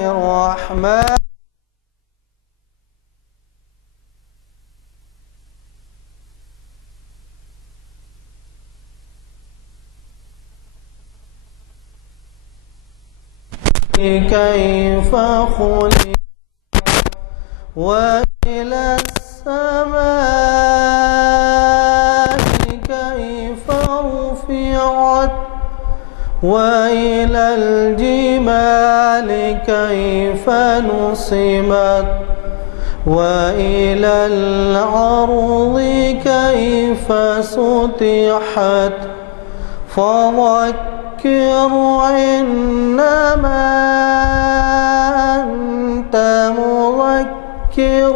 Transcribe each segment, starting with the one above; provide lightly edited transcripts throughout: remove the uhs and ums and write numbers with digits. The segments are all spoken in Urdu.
الرحمن كيف خلق وإلى السماء كيف رفعت وإلى الجبال كيف نصبت وإلى الأرض كيف سطحت فذكر إنما أنت مذكر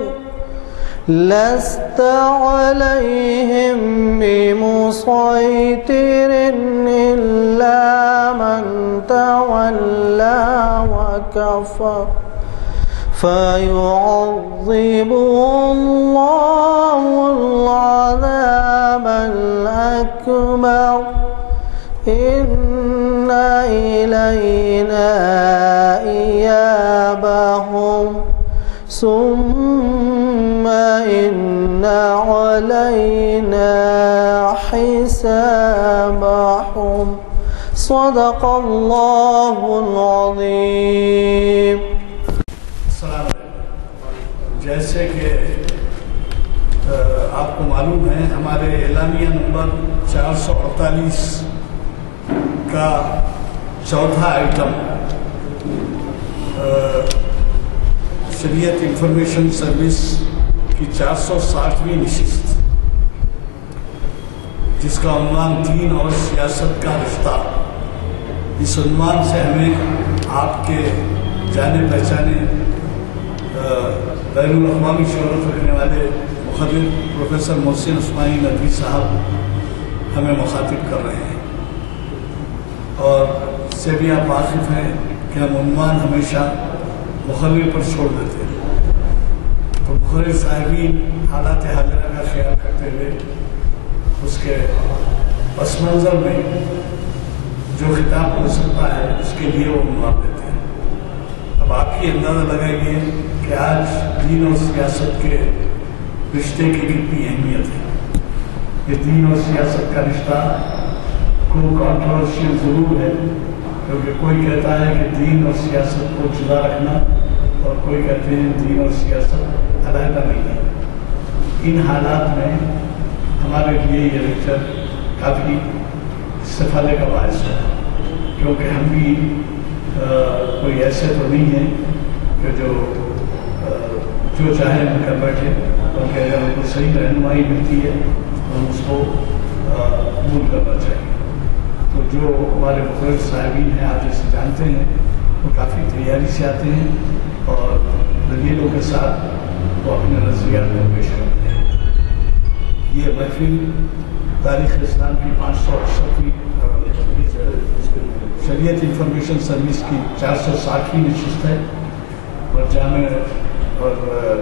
لست عليهم بمسيطر إلا من تولى وكفر فيعذبه الله العذاب الأكبر إن إلينا إيابهم ثم إن علينا حسابهم صدق الله العظيم. السلام علیکم. جیسے کہ آپ کو معلوم ہے ہمارے اعلامیہ نمبر 448 کا چوتھا آئٹم شریعت انفارمیشن سروس کی 460ویں نشست جس کا عنوان دین اور سیاست کا رشتہ. اس عنوان سے ہمیں آپ کے جانے پہچانے بین الاقوامی شہرت رکھنے والے مخرر پروفیسر محسن عثمانی ندوی صاحب ہمیں مخاطب کر رہے ہیں اور سے بھی آپ واقف ہیں کہ ہم عنوان ہمیشہ مخرر پر چھوڑ دیتے ہیں. تو مخرر صاحبین حالات حاضرہ کا خیال کرتے ہوئے اس کے پس منظر میں جو خطاب ہو سکتا ہے اس کے لیے وہ عنوان دیتے ہیں. اب آپ ہی اندازہ لگائیے کہ آج دین اور سیاست کے رشتے کی کتنی اہمیت ہے. یہ دین اور سیاست کا رشتہ کو کنٹروورشل ضرور ہے کیونکہ کوئی کہتا ہے کہ دین اور سیاست کو جدا رکھنا اور کوئی کہتے ہیں دین اور سیاست علیحدہ نہیں ہے. ان حالات میں ہمارے لیے یہ لیکچر کافی استفادے کا باعث ہے کیونکہ ہم بھی کوئی ایسے تو نہیں ہیں کہ جو چاہیں ہم کر بیٹھے کیونکہ اگر ہم کو صحیح رہنمائی ملتی ہے تو ہم اس کو قبول کرنا چاہیے. تو جو ہمارے مخرر صاحبین ہیں آپ جیسے جانتے ہیں وہ کافی تیاری سے آتے ہیں اور دلیلوں کے ساتھ وہ اپنے نظریات کو پیش کرتے ہیں. یہ محفل تاریخ اسلام کی 568ویں شریعت انفارمیشن سروس کی 460ویں نشست ہے اور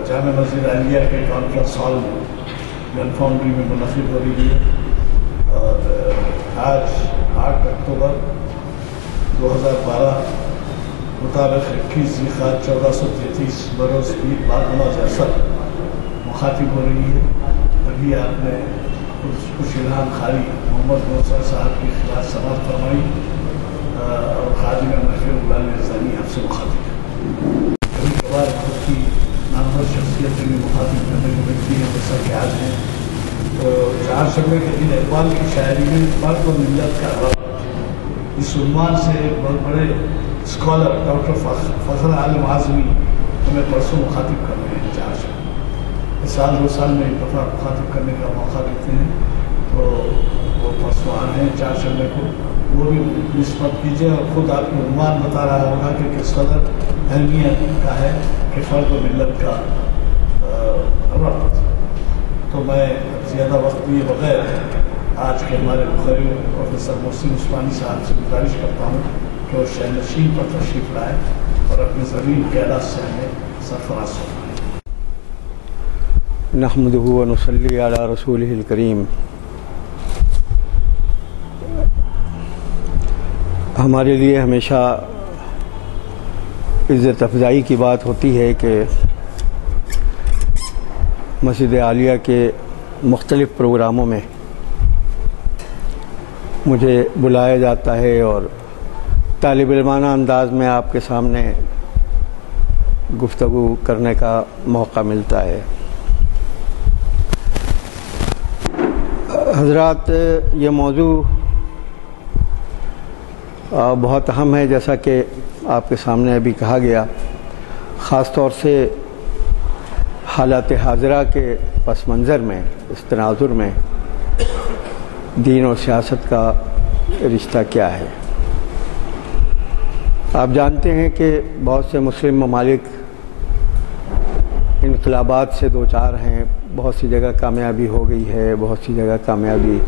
جامع مسجد عالیہ کے کانفرنس ہال میں گن فاؤنڈری میں منعقد ہو رہی ہے. اور آج 8 اکتوبر 2012 مطابق 21 ذی-القعدہ 1433 بروز پیر بعد نماز عصر مخاطب ہو رہی ہے. ابھی آپ نے خوش الہام خالی محمد موسیٰ صاحب کی خلاف سماعت فرمائی اور خادم محفل غلام نظامی آپ سے مخاطب ہے. کبھی کبھار خود کی نامور شخصیت میں مخاطب کرنے کو ملتی ہے جیسا کہ آج ہیں. تو چہارشنبے کے دن اقبال کی شاعری میں مرد و ملت کا رب اس عنوان سے ایک بہت بڑے اسکالر ڈاکٹر فخر عالم اعظمی ہمیں پرسوں مخاطب کر رہے ہیں. چہارشنبے سال 2 سال میں ایک دفعہ مخاطب کرنے کا موقع دیتے ہیں تو وہ پرسوں آ رہے ہیں چہارشنبے کو. وہ بھی نسبت کیجیے اور خود آپ کو عنوان بتا رہا ہوگا کہ کس قدر اہمیت کا ہے کہ فرد و ملت کا ربط. تو میں زیادہ وقت لیے بغیر آج کے ہمارے مخرر پروفیسر محسن عثمانی صاحب سے گزارش کرتا ہوں کہ وہ شہ نشین پر تشریف لائے اور اپنے زمین کے اعلیٰ سے ہمیں سرفراز فرمائیں. نحمدہ و نصلی علی رسولہ الکریم. ہمارے لیے ہمیشہ عزت افزائی کی بات ہوتی ہے کہ مسجد عالیہ کے مختلف پروگراموں میں مجھے بلایا جاتا ہے اور طالب علمانہ انداز میں آپ کے سامنے گفتگو کرنے کا موقع ملتا ہے۔ حضرات، یہ موضوع بہت اہم ہے، جیسا کہ آپ کے سامنے ابھی کہا گیا، خاص طور سے حالات حاضرہ کے پس منظر میں، اس تناظر میں دین اور سیاست کا رشتہ کیا ہے۔ آپ جانتے ہیں کہ بہت سے مسلم ممالک انقلابات سے دوچار ہیں، بہت سی جگہ کامیابی ہو گئی ہے، بہت سی جگہ کامیابی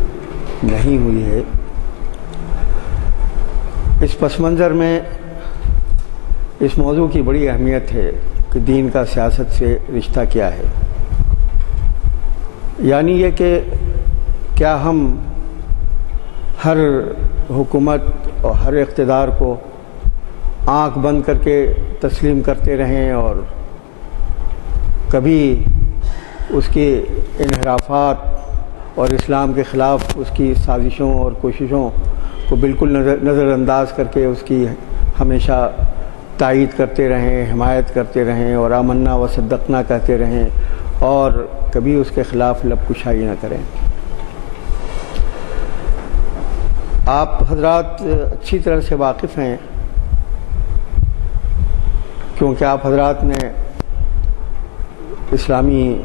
نہیں ہوئی ہے۔ اس پس منظر میں اس موضوع کی بڑی اہمیت ہے کہ دین کا سیاست سے رشتہ کیا ہے، یعنی یہ کہ کیا ہم ہر حکومت اور ہر اقتدار کو آنکھ بند کر کے تسلیم کرتے رہیں اور کبھی اس کی انحرافات اور اسلام کے خلاف اس کی سازشوں اور کوششوں کو بالکل نظر انداز کر کے اس کی ہمیشہ تائید کرتے رہیں، حمایت کرتے رہیں اور آمنا و صدقنا کہتے رہیں اور کبھی اس کے خلاف لب کشائی نہ کریں۔ آپ حضرات اچھی طرح سے واقف ہیں، کیونکہ آپ حضرات نے اسلامی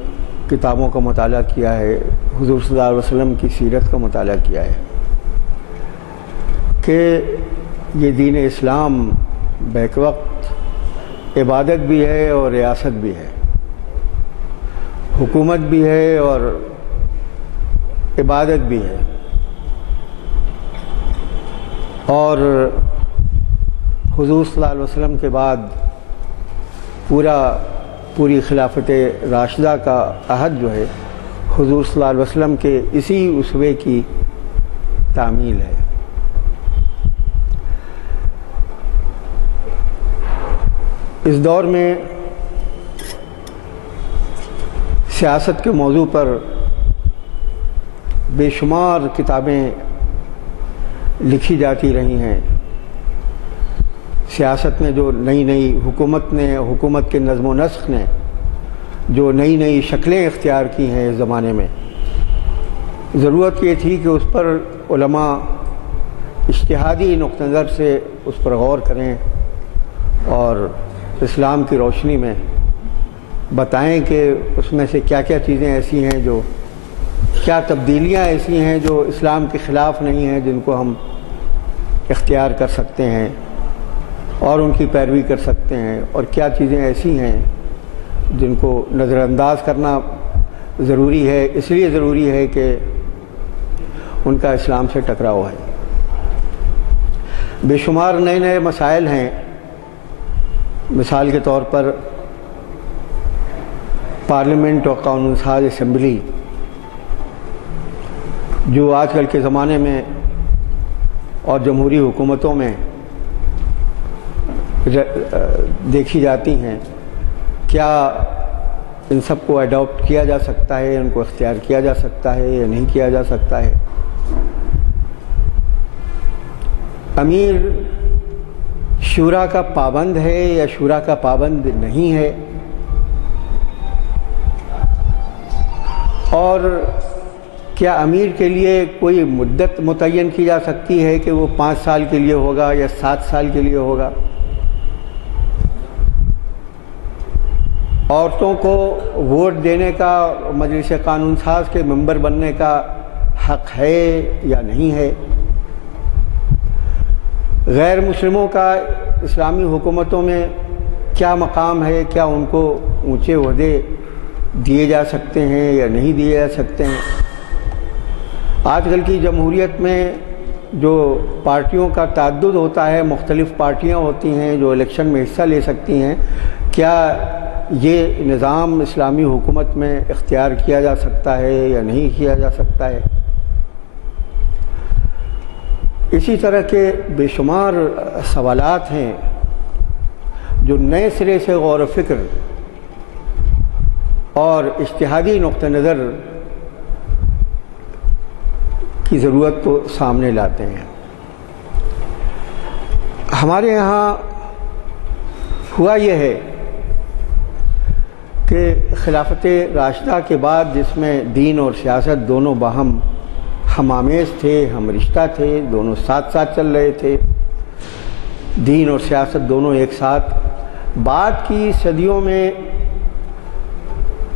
کتابوں کا مطالعہ کیا ہے، حضور صلی اللہ علیہ وسلم کی سیرت کا مطالعہ کیا ہے کہ یہ دین اسلام بیک وقت عبادت بھی ہے اور ریاست بھی ہے، حکومت بھی ہے اور عبادت بھی ہے، اور حضور صلی اللہ علیہ وسلم کے بعد پوری خلافت راشدہ کا عہد جو ہے حضور صلی اللہ علیہ وسلم کے اسی اسوے کی تعمیل ہے۔ اس دور میں سیاست کے موضوع پر بے شمار کتابیں لکھی جاتی رہی ہیں۔ سیاست میں جو نئی حکومت کے نظم و نسق نے جو نئی شکلیں اختیار کی ہیں اس زمانے میں، ضرورت یہ تھی کہ اس پر علماء اجتہادی نقطہ نظر سے اس پر غور کریں اور اسلام کی روشنی میں بتائیں کہ اس میں سے کیا چیزیں ایسی ہیں کیا تبدیلیاں ایسی ہیں جو اسلام کے خلاف نہیں ہیں، جن کو ہم اختیار کر سکتے ہیں اور ان کی پیروی کر سکتے ہیں، اور کیا چیزیں ایسی ہیں جن کو نظر انداز کرنا ضروری ہے، اس لیے ضروری ہے کہ ان کا اسلام سے ٹکراؤ ہے۔ بے شمار نئے مسائل ہیں۔ مثال کے طور پر پارلیمنٹ اور قانون ساز اسمبلی، جو آج کل کے زمانے میں اور جمہوری حکومتوں میں دیکھی جاتی ہیں، کیا ان سب کو اڈاپٹ کیا جا سکتا ہے، ان کو اختیار کیا جا سکتا ہے یا نہیں کیا جا سکتا ہے؟ امیر شورا کا پابند ہے یا شورا کا پابند نہیں ہے؟ اور کیا امیر کے لیے کوئی مدت متعین کی جا سکتی ہے کہ وہ 5 سال کے لیے ہوگا یا 7 سال کے لیے ہوگا؟ عورتوں کو ووٹ دینے کا، مجلس قانون ساز کے ممبر بننے کا حق ہے یا نہیں ہے؟ غیر مسلموں کا اسلامی حکومتوں میں کیا مقام ہے؟ کیا ان کو اونچے عہدے دیے جا سکتے ہیں یا نہیں دیے جا سکتے ہیں؟ آج کل کی جمہوریت میں جو پارٹیوں کا تعدد ہوتا ہے، مختلف پارٹیاں ہوتی ہیں جو الیکشن میں حصہ لے سکتی ہیں، کیا یہ نظام اسلامی حکومت میں اختیار کیا جا سکتا ہے یا نہیں کیا جا سکتا ہے؟ اسی طرح کے بے شمار سوالات ہیں جو نئے سرے سے غور و فکر اور اجتہادی نقطہ نظر کی ضرورت کو سامنے لاتے ہیں۔ ہمارے یہاں ہوا یہ ہے کہ خلافت راشدہ کے بعد، جس میں دین اور سیاست دونوں باہم ہم آمیز تھے، ہم رشتہ تھے، دونوں ساتھ ساتھ چل رہے تھے، دین اور سیاست دونوں ایک ساتھ، بعد کی صدیوں میں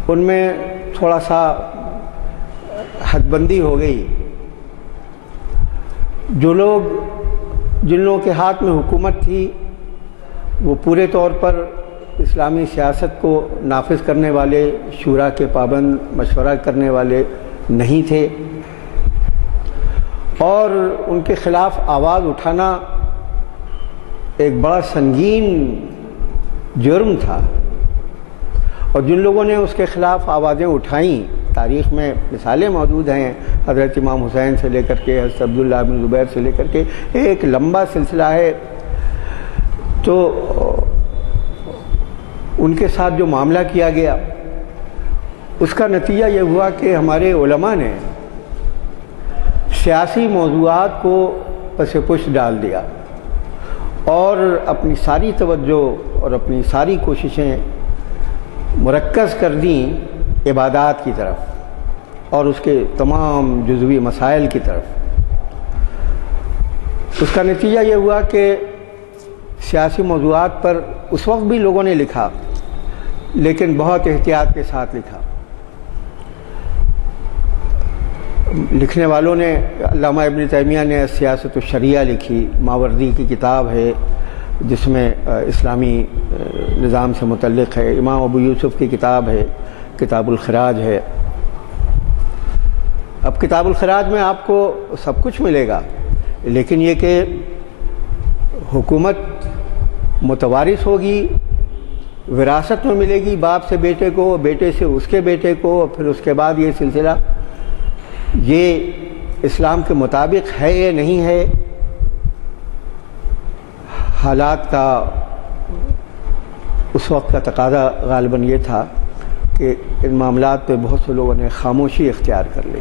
ان میں تھوڑا سا حد بندی ہو گئی۔ جن لوگوں کے ہاتھ میں حکومت تھی وہ پورے طور پر اسلامی سیاست کو نافذ کرنے والے، شورا کے پابند، مشورہ کرنے والے نہیں تھے، اور ان کے خلاف آواز اٹھانا ایک بڑا سنگین جرم تھا۔ اور جن لوگوں نے اس کے خلاف آوازیں اٹھائیں، تاریخ میں مثالیں موجود ہیں، حضرت امام حسین سے لے کر کے حضرت عبداللہ بن زبیر سے لے کر کے ایک لمبا سلسلہ ہے۔ تو ان کے ساتھ جو معاملہ کیا گیا، اس کا نتیجہ یہ ہوا کہ ہمارے علماء نے سیاسی موضوعات کو پس پش ڈال دیا اور اپنی ساری توجہ اور اپنی ساری کوششیں مرکز کر دیں عبادات کی طرف اور اس کے تمام جزوی مسائل کی طرف۔ اس کا نتیجہ یہ ہوا کہ سیاسی موضوعات پر اس وقت بھی لوگوں نے لکھا، لیکن بہت احتیاط کے ساتھ لکھا۔ لکھنے والوں نے، علامہ ابن تیمیہ نے سیاست الشریعہ لکھی، ماوردی کی کتاب ہے جس میں اسلامی نظام سے متعلق ہے، امام ابو یوسف کی کتاب ہے، کتاب الخراج ہے۔ اب کتاب الخراج میں آپ کو سب کچھ ملے گا، لیکن یہ کہ حکومت متوارث ہوگی، وراثت میں ملے گی، باپ سے بیٹے کو، بیٹے سے اس کے بیٹے کو، پھر اس کے بعد یہ سلسلہ، یہ اسلام کے مطابق ہے یا نہیں ہے۔ حالات کا اس وقت کا تقاضا غالباً یہ تھا کہ ان معاملات پہ بہت سے لوگوں نے خاموشی اختیار کر لی،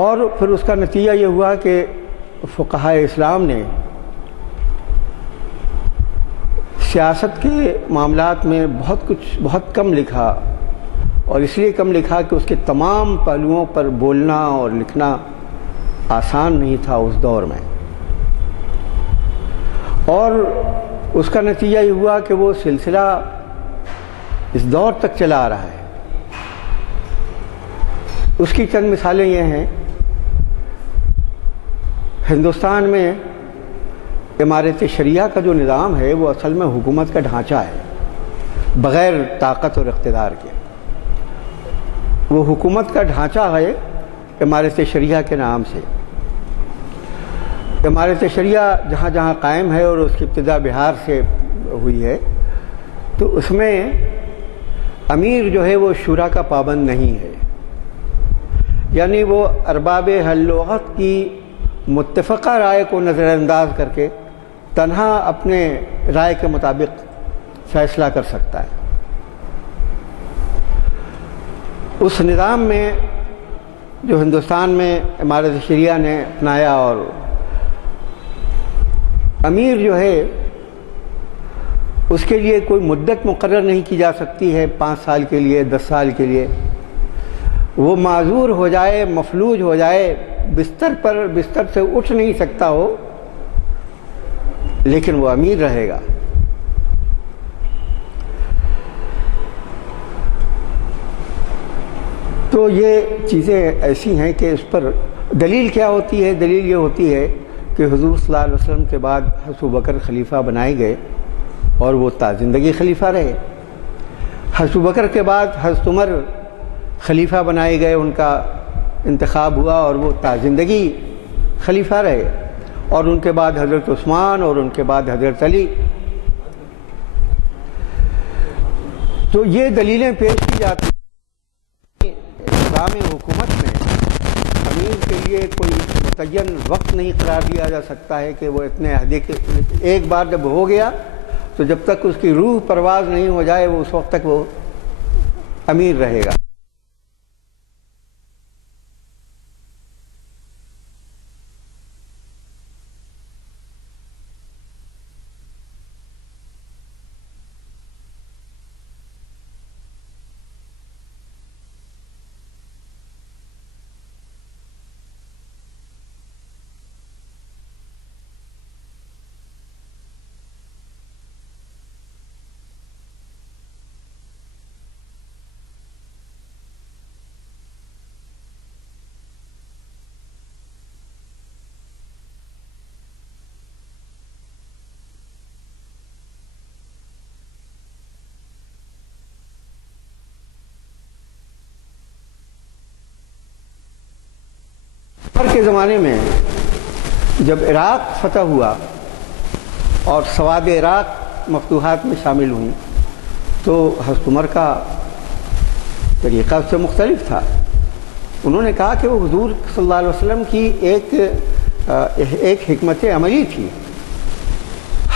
اور پھر اس کا نتیجہ یہ ہوا کہ فقہائے اسلام نے سیاست کے معاملات میں بہت کم لکھا، اور اس لیے کم لکھا کہ اس کے تمام پہلوؤں پر بولنا اور لکھنا آسان نہیں تھا اس دور میں، اور اس کا نتیجہ یہ ہوا کہ وہ سلسلہ اس دور تک چلا آ رہا ہے۔ اس کی چند مثالیں یہ ہیں، ہندوستان میں امارت شریعہ کا جو نظام ہے وہ اصل میں حکومت کا ڈھانچہ ہے، بغیر طاقت اور اقتدار کے۔ وہ حکومت کا ڈھانچہ ہے امارت شریعہ کے نام سے۔ امارت شریعہ جہاں جہاں قائم ہے، اور اس کی ابتدا بہار سے ہوئی ہے، تو اس میں امیر جو ہے وہ شورا کا پابند نہیں ہے، یعنی وہ ارباب حل و عقد کی متفقہ رائے کو نظر انداز کر کے تنہا اپنے رائے کے مطابق فیصلہ کر سکتا ہے۔ اس نظام میں جو ہندوستان میں امارت شریعہ نے اپنایا، اور امیر جو ہے اس کے لیے کوئی مدت مقرر نہیں کی جا سکتی ہے، 5 سال کے لیے، 10 سال کے لیے۔ وہ معذور ہو جائے، مفلوج ہو جائے، بستر سے اٹھ نہیں سکتا ہو، لیکن وہ امیر رہے گا۔ تو یہ چیزیں ایسی ہیں کہ اس پر دلیل کیا ہوتی ہے؟ دلیل یہ ہوتی ہے کہ حضور صلی اللہ علیہ وسلم کے بعد حضرت ابوبکر خلیفہ بنائے گئے، اور وہ تا زندگی خلیفہ رہے۔ حضرت ابوبکر کے بعد حضرت عمر خلیفہ بنائے گئے، ان کا انتخاب ہوا، اور وہ تا زندگی خلیفہ رہے، اور ان کے بعد حضرت عثمان، اور ان کے بعد حضرت علی۔ تو یہ دلیلیں پیش کی جاتی ہیں نظام حکومت میں امیر کے لیے کوئی متعین وقت نہیں قرار دیا جا سکتا ہے کہ وہ اتنے عہدے کے ایک بار جب ہو گیا تو جب تک اس کی روح پرواز نہیں ہو جائے وہ اس وقت تک وہ امیر رہے گا۔ عمر کے زمانے میں جب عراق فتح ہوا اور سواد عراق مفتوحات میں شامل ہوئیں تو حضرت عمر کا طریقہ اس سے مختلف تھا۔ انہوں نے کہا کہ وہ حضور صلی اللہ علیہ وسلم کی ایک حکمت عملی تھی،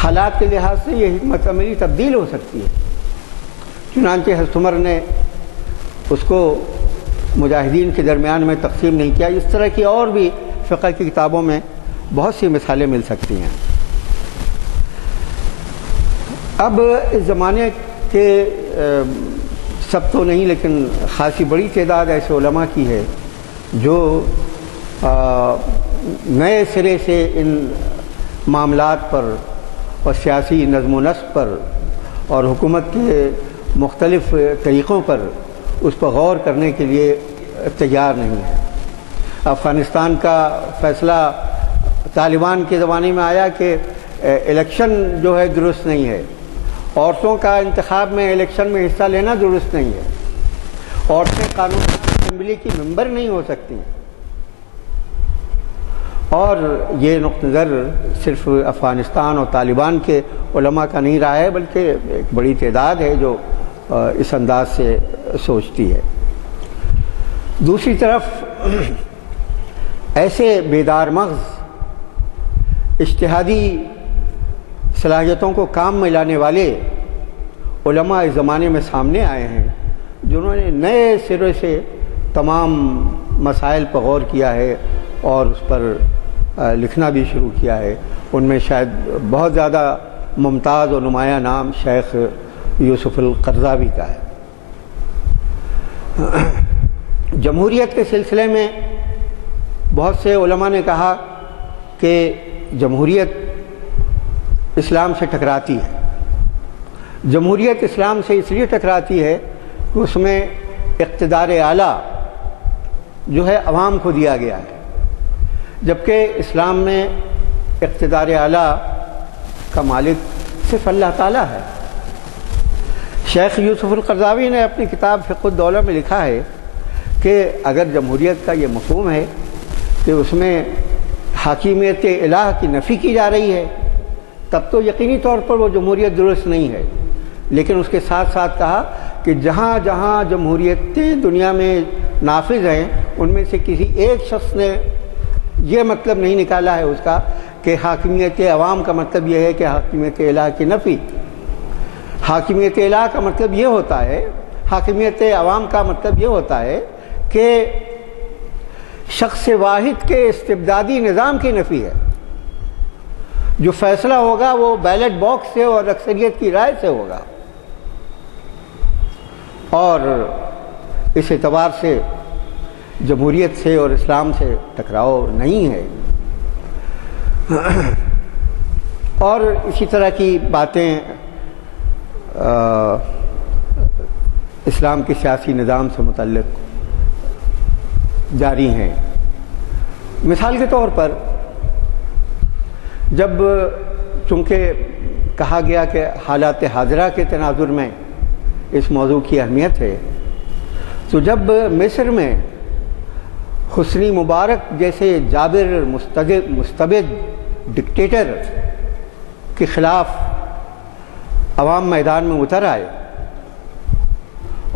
حالات کے لحاظ سے یہ حکمت عملی تبدیل ہو سکتی ہے۔ چنانچہ حضرت عمر نے اس کو مجاہدین کے درمیان میں تقسیم نہیں کیا۔ اس طرح کی اور بھی فقہ کی کتابوں میں بہت سی مثالیں مل سکتی ہیں۔ اب اس زمانے کے سب تو نہیں لیکن خاصی بڑی تعداد ایسے علماء کی ہے جو نئے سرے سے ان معاملات پر اور سیاسی نظم و نسق پر اور حکومت کے مختلف طریقوں پر اس پر غور کرنے کے لیے تیار نہیں ہے۔ افغانستان کا فیصلہ طالبان کے زمانے میں آیا کہ الیکشن جو ہے درست نہیں ہے، عورتوں کا انتخاب میں الیکشن میں حصہ لینا درست نہیں ہے، عورتیں قانون اسمبلی کی ممبر نہیں ہو سکتی۔ اور یہ نقطہ نظر صرف افغانستان اور طالبان کے علماء کا نہیں رہا ہے بلکہ ایک بڑی تعداد ہے جو اس انداز سے سوچتی ہے۔ دوسری طرف ایسے بیدار مغز اجتہادی صلاحیتوں کو کام میں لانے والے علماء اس زمانے میں سامنے آئے ہیں جنہوں نے نئے سرے سے تمام مسائل پر غور کیا ہے اور اس پر لکھنا بھی شروع کیا ہے۔ ان میں شاید بہت زیادہ ممتاز اور نمایاں نام شیخ یوسف القرضاوی کا ہے۔ جمہوریت کے سلسلے میں بہت سے علماء نے کہا کہ جمہوریت اسلام سے ٹکراتی ہے۔ جمہوریت اسلام سے اس لیے ٹکراتی ہے کہ اس میں اقتدار اعلیٰ جو ہے عوام کو دیا گیا ہے، جبکہ اسلام میں اقتدار اعلیٰ کا مالک صرف اللہ تعالیٰ ہے۔ شیخ یوسف القرضاوی نے اپنی کتاب فقہ الدولہ میں لکھا ہے کہ اگر جمہوریت کا یہ مفہوم ہے کہ اس میں حاکمیت الہ کی نفی کی جا رہی ہے تب تو یقینی طور پر وہ جمہوریت درست نہیں ہے، لیکن اس کے ساتھ ساتھ کہا کہ جہاں جہاں جمہوریتیں دنیا میں نافذ ہیں ان میں سے کسی ایک شخص نے یہ مطلب نہیں نکالا ہے اس کا کہ حاکمیت عوام کا مطلب یہ ہے کہ حاکمیت الہ کی نفی۔ حاکمیت الہ کا مطلب یہ ہوتا ہے، حاکمیت عوام کا مطلب یہ ہوتا ہے کہ شخص واحد کے استبدادی نظام کی نفی ہے۔ جو فیصلہ ہوگا وہ بیلٹ باکس سے اور اکثریت کی رائے سے ہوگا، اور اس اعتبار سے جمہوریت سے اور اسلام سے ٹکراؤ نہیں ہے۔ اور اسی طرح کی باتیں اسلام کے سیاسی نظام سے متعلق جاری ہیں۔ مثال کے طور پر جب چونکہ کہا گیا کہ حالات حاضرہ کے تناظر میں اس موضوع کی اہمیت ہے، تو جب مصر میں حسنی مبارک جیسے جابر مستبد ڈکٹیٹر کے خلاف عوام میدان میں اتر آئے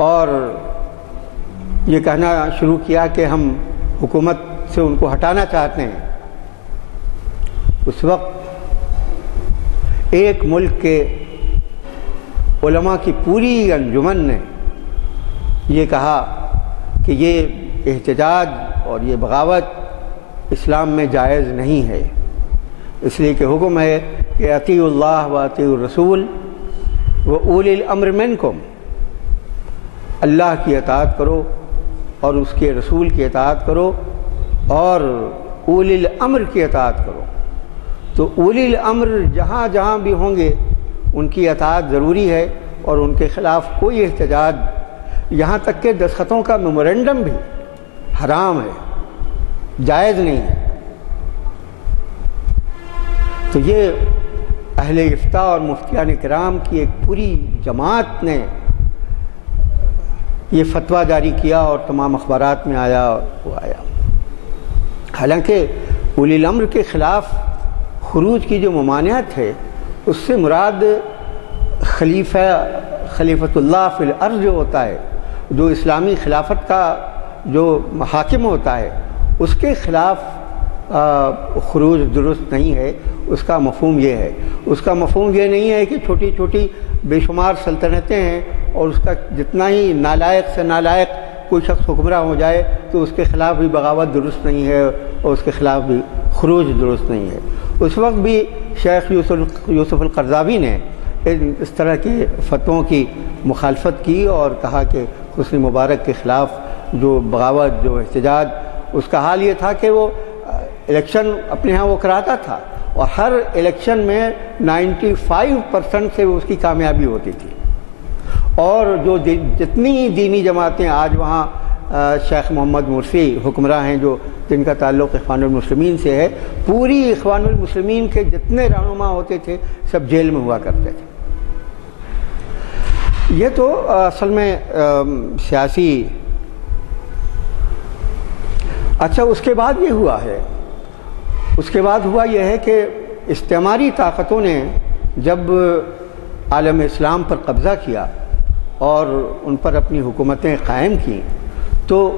اور یہ کہنا شروع کیا کہ ہم حکومت سے ان کو ہٹانا چاہتے ہیں، اس وقت ایک ملک کے علماء کی پوری انجمن نے یہ کہا کہ یہ احتجاج اور یہ بغاوت اسلام میں جائز نہیں ہے، اس لیے کہ حکم ہے کہ اطیعوا اللہ و اطیعوا الرسول و اولی الامر منکم، اللہ کی اطاعت کرو اور اس کے رسول کی اطاعت کرو اور اولی الامر کی اطاعت کرو۔ تو اولی الامر جہاں جہاں بھی ہوں گے ان کی اطاعت ضروری ہے، اور ان کے خلاف کوئی احتجاج، یہاں تک کہ دستخطوں کا میمورنڈم بھی حرام ہے، جائز نہیں ہے۔ تو یہ اہل افتاء اور مفتیان کرام کی ایک پوری جماعت نے یہ فتویٰ جاری کیا اور تمام اخبارات میں آیا اور وہ آیا۔ حالانکہ اولی الامر کے خلاف خروج کی جو ممانعت ہے اس سے مراد خلیفۃ اللہ فی الارض جو ہوتا ہے، جو اسلامی خلافت کا جو حاکم ہوتا ہے، اس کے خلاف خروج درست نہیں ہے۔ اس کا مفہوم یہ ہے، اس کا مفہوم یہ نہیں ہے کہ چھوٹی چھوٹی بے شمار سلطنتیں ہیں اور اس کا جتنا ہی نالائق سے نالائق کوئی شخص حکمراں ہو جائے تو اس کے خلاف بھی بغاوت درست نہیں ہے اور اس کے خلاف بھی خروج درست نہیں ہے۔ اس وقت بھی شیخ یوسف القرضاوی نے اس طرح کے فتووں کی مخالفت کی اور کہا کہ حسنی مبارک کے خلاف جو بغاوت، جو احتجاج، اس کا حال یہ تھا کہ وہ الیکشن اپنے ہاں وہ کراتا تھا اور ہر الیکشن میں 95% سے اس کی کامیابی ہوتی تھی، اور جو جتنی دینی جماعتیں آج وہاں شیخ محمد مرسی حکمراں ہیں جو جن کا تعلق اخوان المسلمین سے ہے، پوری اخوان المسلمین کے جتنے رہنما ہوتے تھے سب جیل میں ہوا کرتے تھے۔ یہ تو اصل میں سیاسی۔ اچھا، اس کے بعد یہ ہوا ہے، اس کے بعد ہوا یہ ہے کہ استعماری طاقتوں نے جب عالم اسلام پر قبضہ کیا اور ان پر اپنی حکومتیں قائم کیں تو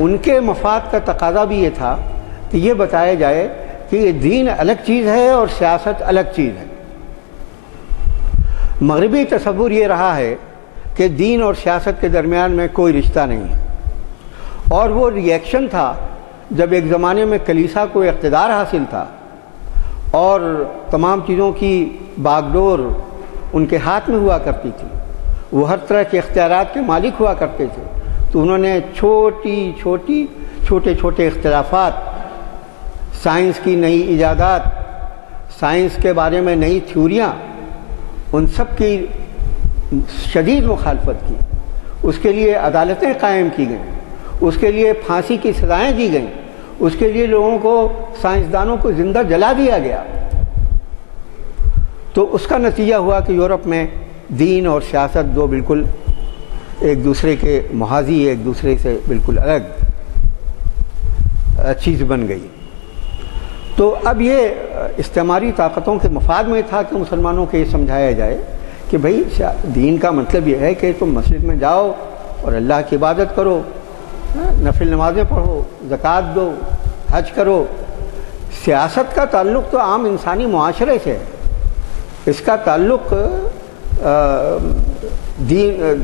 ان کے مفاد کا تقاضا بھی یہ تھا کہ یہ بتایا جائے کہ یہ دین الگ چیز ہے اور سیاست الگ چیز ہے۔ مغربی تصور یہ رہا ہے کہ دین اور سیاست کے درمیان میں کوئی رشتہ نہیں ہے، اور وہ ری ایکشن تھا جب ایک زمانے میں کلیسا کو اقتدار حاصل تھا اور تمام چیزوں کی باغ ڈور ان کے ہاتھ میں ہوا کرتی تھی، وہ ہر طرح کے اختیارات کے مالک ہوا کرتے تھے، تو انہوں نے چھوٹے چھوٹے اختلافات، سائنس کی نئی ایجادات، سائنس کے بارے میں نئی تھیوریاں، ان سب کی شدید مخالفت کی۔ اس کے لیے عدالتیں قائم کی گئیں، اس کے لیے پھانسی کی سزائیں دی گئیں، اس کے لیے لوگوں کو، سائنسدانوں کو زندہ جلا دیا گیا۔ تو اس کا نتیجہ ہوا کہ یورپ میں دین اور سیاست دو بالکل ایک دوسرے کے موازی، ایک دوسرے سے بالکل الگ چیز بن گئی۔ تو اب یہ استعماری طاقتوں کے مفاد میں تھا کہ مسلمانوں کو یہ سمجھایا جائے کہ بھائی دین کا مطلب یہ ہے کہ تم مسجد میں جاؤ اور اللہ کی عبادت کرو، نفل نمازیں پڑھو، زکوٰۃ دو، حج کرو۔ سیاست کا تعلق تو عام انسانی معاشرے سے ہے، اس کا تعلق دین،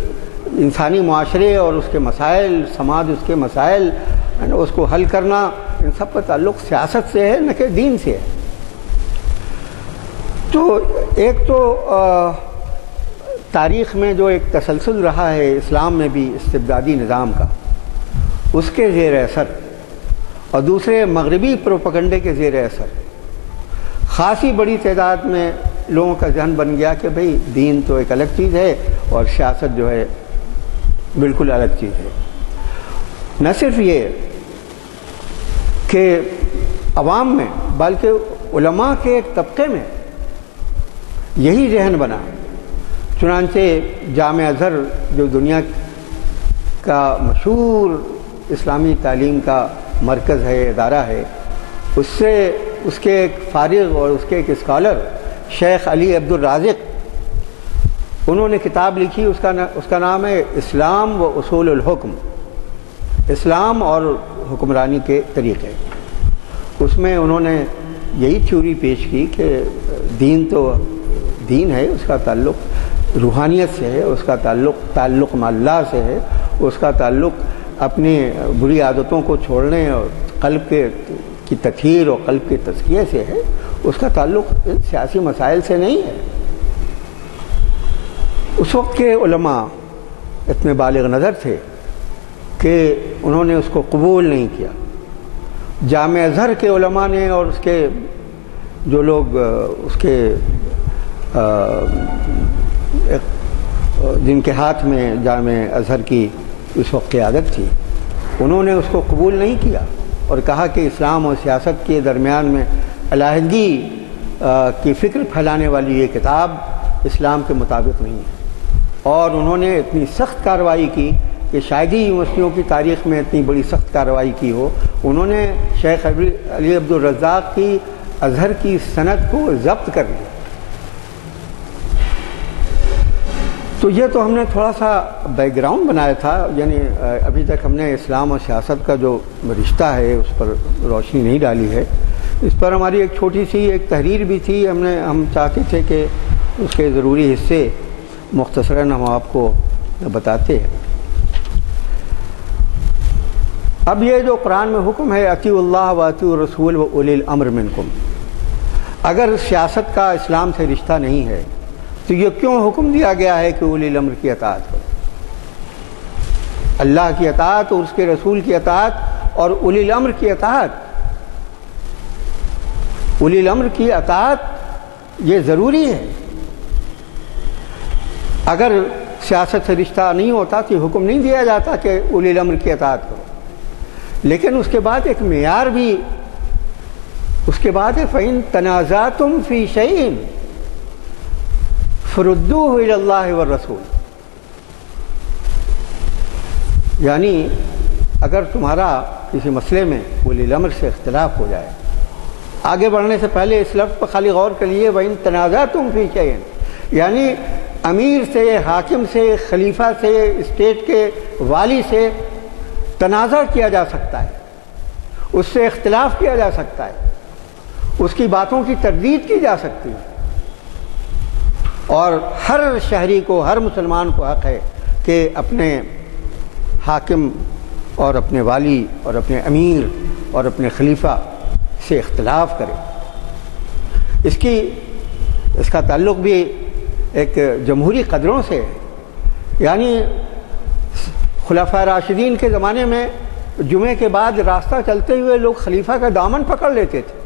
انسانی معاشرے اور اس کے مسائل، سماج اس کے مسائل، اس کو حل کرنا، ان سب کا تعلق سیاست سے ہے نہ کہ دین سے ہے۔ تو ایک تو تاریخ میں جو ایک تسلسل رہا ہے اسلام میں بھی استبدادی نظام کا، اس کے زیر اثر، اور دوسرے مغربی پروپیگنڈے کے زیر اثر خاصی بڑی تعداد میں لوگوں کا ذہن بن گیا کہ بھئی دین تو ایک الگ چیز ہے اور سیاست جو ہے بالکل الگ چیز ہے۔ نہ صرف یہ کہ عوام میں بلکہ علماء کے ایک طبقے میں یہی ذہن بنا۔ چنانچہ جامع ازہر جو دنیا کا مشہور اسلامی تعلیم کا مرکز ہے، ادارہ ہے، اس کے ایک فارغ اور اس کے ایک اسکالر شیخ علی عبدالرازق، انہوں نے کتاب لکھی، اس کا نام ہے اسلام و اصول الحکم، اسلام اور حکمرانی کے طریقے۔ اس میں انہوں نے یہی تھیوری پیش کی کہ دین تو دین ہے، اس کا تعلق روحانیت سے ہے، اس کا تعلق مع اللہ سے ہے، اس کا تعلق اپنی بری عادتوں کو چھوڑنے اور قلب کی تطہیر اور قلب کے تزکیے سے ہے، اس کا تعلق سیاسی مسائل سے نہیں ہے۔ اس وقت کے علماء اتنے بالغ نظر تھے کہ انہوں نے اس کو قبول نہیں کیا۔ جامع ازہر کے علماء نے اور اس کے جو لوگ اس کے جن کے ہاتھ میں جامع ازہر کی اس وقت قیادت تھی، انہوں نے اس کو قبول نہیں کیا اور کہا کہ اسلام اور سیاست کے درمیان میں علیحدگی کی فکر پھیلانے والی یہ کتاب اسلام کے مطابق نہیں ہے۔ اور انہوں نے اتنی سخت کارروائی کی کہ شاید ہی یونیورسٹیوں کی تاریخ میں اتنی بڑی سخت کارروائی کی ہو۔ انہوں نے شیخ علی عبدالرزاق کی ازہر کی سند کو ضبط کر لیا۔ تو یہ تو ہم نے تھوڑا سا بیک گراؤنڈ بنایا تھا، یعنی ابھی تک ہم نے اسلام اور سیاست کا جو رشتہ ہے اس پر روشنی نہیں ڈالی ہے۔ اس پر ہماری ایک چھوٹی سی ایک تحریر بھی تھی، ہم چاہتے تھے کہ اس کے ضروری حصے مختصراً ہم آپ کو بتاتے ہیں۔ اب یہ جو قرآن میں حکم ہے اطیعوا اللہ و اطیعوا الرسول و اولی الامر منکم، اگر سیاست کا اسلام سے رشتہ نہیں ہے تو یہ کیوں حکم دیا گیا ہے کہ اولی الامر کی اطاعت کرو؟ اللہ کی اطاعت اور اس کے رسول کی اطاعت اور اولی الامر کی اطاعت، اولی الامر کی اطاعت یہ ضروری ہے۔ اگر سیاست سے رشتہ نہیں ہوتا تو یہ حکم نہیں دیا جاتا کہ اولی الامر کی اطاعت کرو۔ لیکن اس کے بعد ایک معیار بھی اس کے بعد ہے فَإِن تَنَازَعْتُمْ فِي شَيْءٍ فَرُدُّوهُ إِلَى اللَّهِ وَالرَّسُولِ، یعنی اگر تمہارا کسی مسئلے میں اولی الامر سے اختلاف ہو جائے، آگے بڑھنے سے پہلے اس لفظ پر خالی غور کریے وَإِن تَنَازَعْتُمْ فِي شَيْءٍ، یعنی امیر سے، حاکم سے، خلیفہ سے، اسٹیٹ کے والی سے تنازع کیا جا سکتا ہے، اس سے اختلاف کیا جا سکتا ہے، اس کی باتوں کی تردید کی جا سکتی ہے، اور ہر شہری کو، ہر مسلمان کو حق ہے کہ اپنے حاکم اور اپنے والی اور اپنے امیر اور اپنے خلیفہ سے اختلاف کرے۔ اس کا تعلق بھی ایک جمہوری قدروں سے ہے، یعنی خلفاء راشدین کے زمانے میں جمعے کے بعد راستہ چلتے ہوئے لوگ خلیفہ کا دامن پکڑ لیتے تھے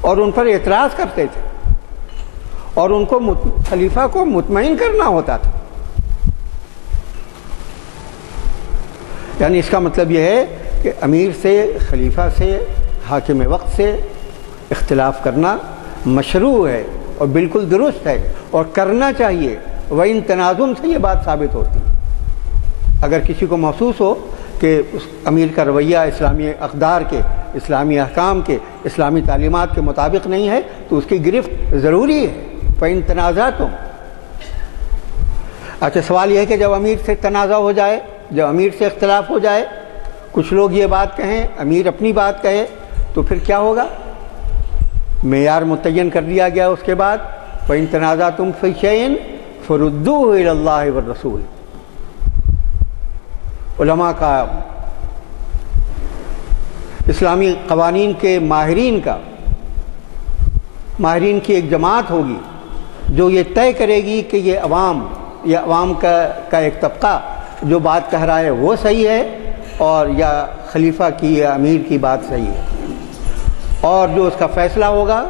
اور ان پر اعتراض کرتے تھے اور ان کو خلیفہ کو مطمئن کرنا ہوتا تھا۔ یعنی اس کا مطلب یہ ہے کہ امیر سے، خلیفہ سے، حاکم وقت سے اختلاف کرنا مشروع ہے اور بالکل درست ہے اور کرنا چاہیے۔ وَإِن تَنَازَعْتُمْ سے یہ بات ثابت ہوتی ہے۔ اگر کسی کو محسوس ہو کہ اس امیر کا رویہ اسلامی اقدار کے، اسلامی احکام کے، اسلامی تعلیمات کے مطابق نہیں ہے تو اس کی گرفت ضروری ہے۔ فَإِن تَنَازَعْتُمْ، اچھا سوال یہ ہے کہ جب امیر سے تنازع ہو جائے، جب امیر سے اختلاف ہو جائے، کچھ لوگ یہ بات کہیں، امیر اپنی بات کہے، تو پھر کیا ہوگا؟ معیار متعین کر دیا گیا اس کے بعد فَإِن تَنَازَعْتُمْ فِي شَيْءٍ فَرُدُّوهُ إِلَى اللَّهِ وَالرَّسُولِ۔ علماء کا، اسلامی قوانین کے ماہرین کی ایک جماعت ہوگی جو یہ طے کرے گی کہ یہ عوام کا ایک طبقہ جو بات کہہ رہا ہے وہ صحیح ہے اور یا خلیفہ کی یا امیر کی بات صحیح ہے، اور جو اس کا فیصلہ ہوگا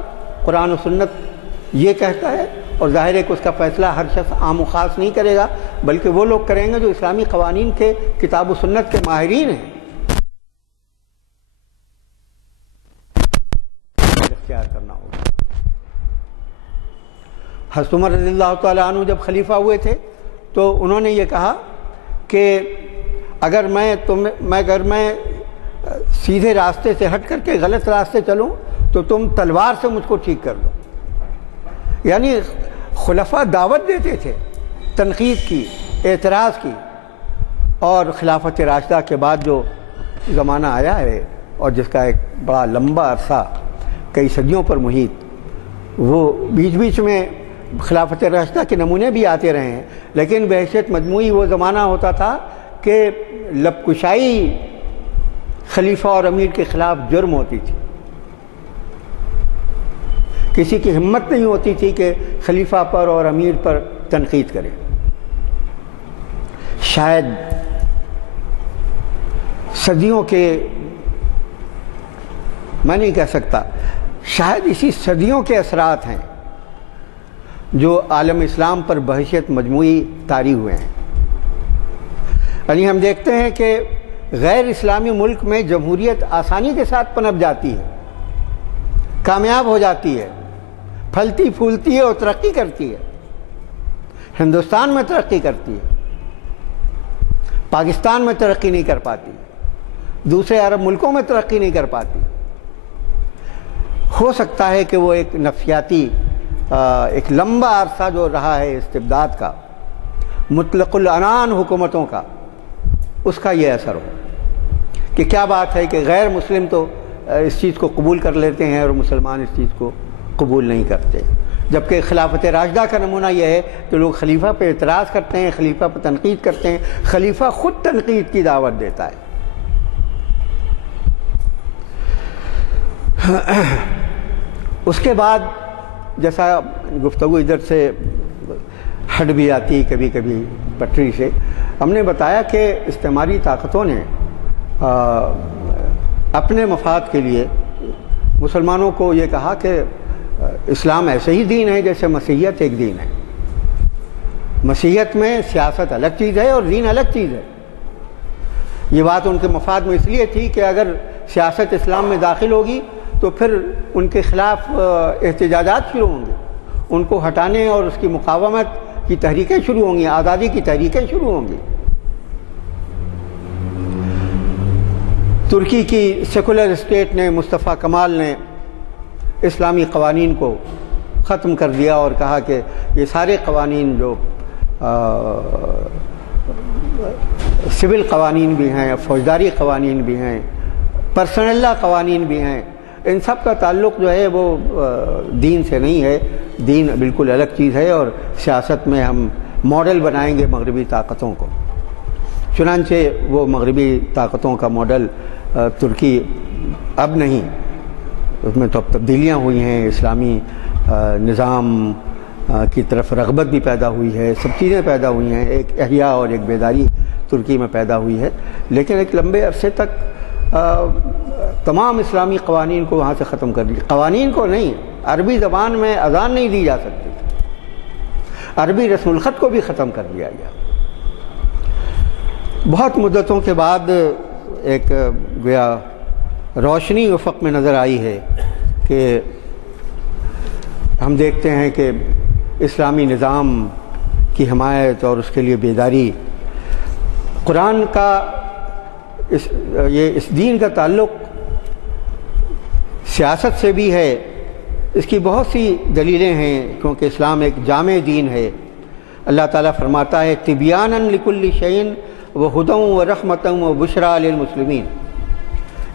قرآن و سنت یہ کہتا ہے، اور ظاہر ہے کہ اس کا فیصلہ ہر شخص عام و خاص نہیں کرے گا بلکہ وہ لوگ کریں گے جو اسلامی قوانین کے، کتاب و سنت کے ماہرین ہیں۔ اختیار کرنا ہوگا۔ حضرت عمر رضی اللہ تعالیٰ عنہ جب خلیفہ ہوئے تھے تو انہوں نے یہ کہا کہ اگر میں سیدھے راستے سے ہٹ کر کے غلط راستے چلوں تو تم تلوار سے مجھ کو ٹھیک کر دو۔ یعنی خلفاء دعوت دیتے تھے تنقید کی، اعتراض کی، اور خلافت راشدہ کے بعد جو زمانہ آیا ہے اور جس کا ایک بڑا لمبا عرصہ کئی صدیوں پر محیط، وہ بیچ بیچ میں خلافت راشدہ کے نمونے بھی آتے رہے ہیں، لیکن بحیثیت مجموعی وہ زمانہ ہوتا تھا کہ لب کشائی خلیفہ اور امیر کے خلاف جرم ہوتی تھی، کسی کی ہمت نہیں ہوتی تھی کہ خلیفہ پر اور امیر پر تنقید کرے۔ شاید صدیوں کے، میں نہیں کہہ سکتا، شاید اسی صدیوں کے اثرات ہیں جو عالم اسلام پر بحیثیت مجموعی طاری ہوئے ہیں۔ یعنی ہم دیکھتے ہیں کہ غیر اسلامی ملک میں جمہوریت آسانی کے ساتھ پنپ جاتی ہے، کامیاب ہو جاتی ہے، پھلتی پھولتی ہے اور ترقی کرتی ہے۔ ہندوستان میں ترقی کرتی ہے، پاکستان میں ترقی نہیں کر پاتی، دوسرے عرب ملکوں میں ترقی نہیں کر پاتی۔ ہو سکتا ہے کہ وہ ایک نفسیاتی ایک لمبا عرصہ جو رہا ہے استبداد کا، مطلق العنان حکومتوں کا، اس کا یہ اثر ہو کہ کیا بات ہے کہ غیر مسلم تو اس چیز کو قبول کر لیتے ہیں اور مسلمان اس چیز کو قبول نہیں کرتے، جبکہ خلافت راشدہ کا نمونہ یہ ہے کہ لوگ خلیفہ پہ اعتراض کرتے ہیں، خلیفہ پہ تنقید کرتے ہیں، خلیفہ خود تنقید کی دعوت دیتا ہے۔ اس کے بعد جیسا گفتگو ادھر سے ہٹ بھی آتی کبھی کبھی پٹری سے، ہم نے بتایا کہ استعماری طاقتوں نے اپنے مفاد کے لیے مسلمانوں کو یہ کہا کہ اسلام ایسے ہی دین ہے جیسے مسیحیت ایک دین ہے، مسیحیت میں سیاست الگ چیز ہے اور دین الگ چیز ہے۔ یہ بات ان کے مفاد میں اس لیے تھی کہ اگر سیاست اسلام میں داخل ہوگی تو پھر ان کے خلاف احتجاجات شروع ہوں گے، ان کو ہٹانے اور اس کی مقاومت کی تحریکیں شروع ہوں گی، آزادی کی تحریکیں شروع ہوں گی۔ ترکی کی سیکولر اسٹیٹ نے، مصطفیٰ کمال نے اسلامی قوانین کو ختم کر دیا اور کہا کہ یہ سارے قوانین جو سول قوانین بھی ہیں، فوجداری قوانین بھی ہیں، پرسنل لا قوانین بھی ہیں، ان سب کا تعلق جو ہے وہ دین سے نہیں ہے، دین بالکل الگ چیز ہے، اور سیاست میں ہم ماڈل بنائیں گے مغربی طاقتوں کو۔ چنانچہ وہ مغربی طاقتوں کا ماڈل ترکی اب نہیں، اس میں تو اب تبدیلیاں ہوئی ہیں، اسلامی نظام کی طرف رغبت بھی پیدا ہوئی ہے، سب چیزیں پیدا ہوئی ہیں، ایک احیاء اور ایک بیداری ترکی میں پیدا ہوئی ہے، لیکن ایک لمبے عرصے تک تمام اسلامی قوانین کو وہاں سے ختم کر دیا۔ قوانین کو نہیں، عربی زبان میں اذان نہیں دی جا سکتی، عربی رسم الخط کو بھی ختم کر دیا گیا۔ بہت مدتوں کے بعد ایک گویا روشنی افق میں نظر آئی ہے کہ ہم دیکھتے ہیں کہ اسلامی نظام کی حمایت اور اس کے لیے بیداری، قرآن کا اس دین کا تعلق سیاست سے بھی ہے۔ اس کی بہت سی دلیلیں ہیں کیونکہ اسلام ایک جامع دین ہے۔ اللہ تعالیٰ فرماتا ہے تبیانا لکل شیء وہدی ورحمۃ وبشریٰ للمسلمین،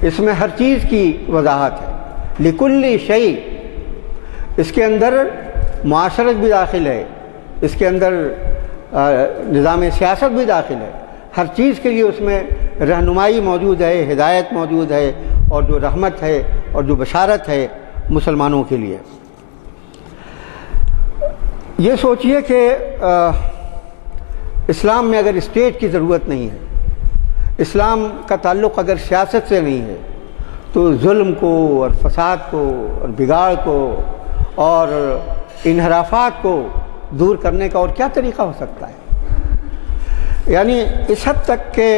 اس میں ہر چیز کی وضاحت ہے۔ لکل شیء، اس کے اندر معاشرت بھی داخل ہے، اس کے اندر نظام سیاست بھی داخل ہے، ہر چیز کے لیے اس میں رہنمائی موجود ہے، ہدایت موجود ہے، اور جو رحمت ہے اور جو بشارت ہے مسلمانوں کے لیے۔ یہ سوچئے کہ اسلام میں اگر اسٹیٹ کی ضرورت نہیں ہے، اسلام کا تعلق اگر سیاست سے نہیں ہے، تو ظلم کو اور فساد کو اور بگاڑ کو اور انحرافات کو دور کرنے کا اور کیا طریقہ ہو سکتا ہے؟ یعنی اس حد تک کہ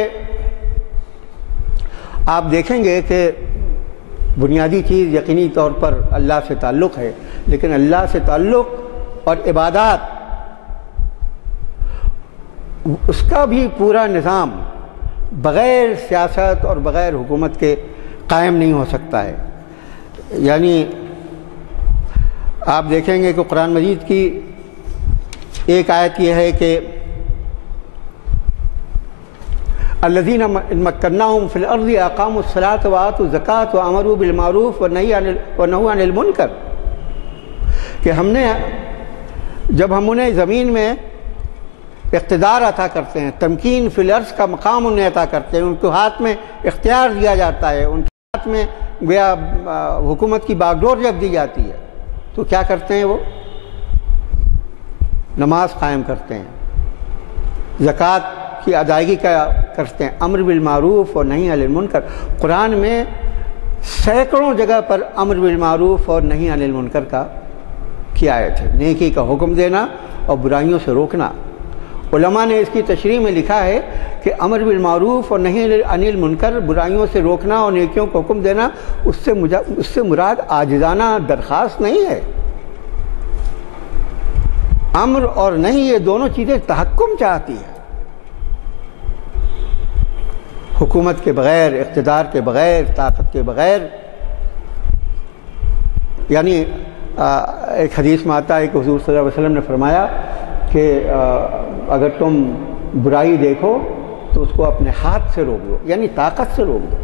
آپ دیکھیں گے کہ بنیادی چیز یقینی طور پر اللہ سے تعلق ہے، لیکن اللہ سے تعلق اور عبادات، اس کا بھی پورا نظام بغیر سیاست اور بغیر حکومت کے قائم نہیں ہو سکتا ہے۔ یعنی آپ دیکھیں گے کہ قرآن مجید کی ایک آیت یہ ہے کہ الذین مکناہم فی الارض اقاموا الصلاۃ وآتوا الزکاۃ وامروا بالمعروف ونہوا عن المنکر، کہ جب ہم انہیں زمین میں اقتدار عطا کرتے ہیں، تمکین فی الارض کا مقام انہیں عطا کرتے ہیں، ان کے ہاتھ میں اختیار دیا جاتا ہے، ان کے ہاتھ میں گویا حکومت کی باغڈور جب دی جاتی ہے تو کیا کرتے ہیں؟ وہ نماز قائم کرتے ہیں، زکوٰۃ کی ادائیگی کرتے ہیں، امر بالمعروف اور نہی عن المنکر۔ قرآن میں سینکڑوں جگہ پر امر بالمعروف اور نہی عن المنکر کی آیت ہے، نیکی کا حکم دینا اور برائیوں سے روکنا۔ علماء نے اس کی تشریح میں لکھا ہے کہ امر بالمعروف اور نہی عن المنکر، برائیوں سے روکنا اور نیکیوں کو حکم دینا، اس سے مراد عاجزانہ درخواست نہیں ہے۔ امر اور نہیں، یہ دونوں چیزیں تحکم چاہتی ہیں، حکومت کے بغیر، اقتدار کے بغیر، طاقت کے بغیر۔ یعنی ایک حدیث میں آتا ہے کہ حضور صلی اللہ علیہ وسلم نے فرمایا کہ اگر تم برائی دیکھو تو اس کو اپنے ہاتھ سے روک دو، یعنی طاقت سے روک دو،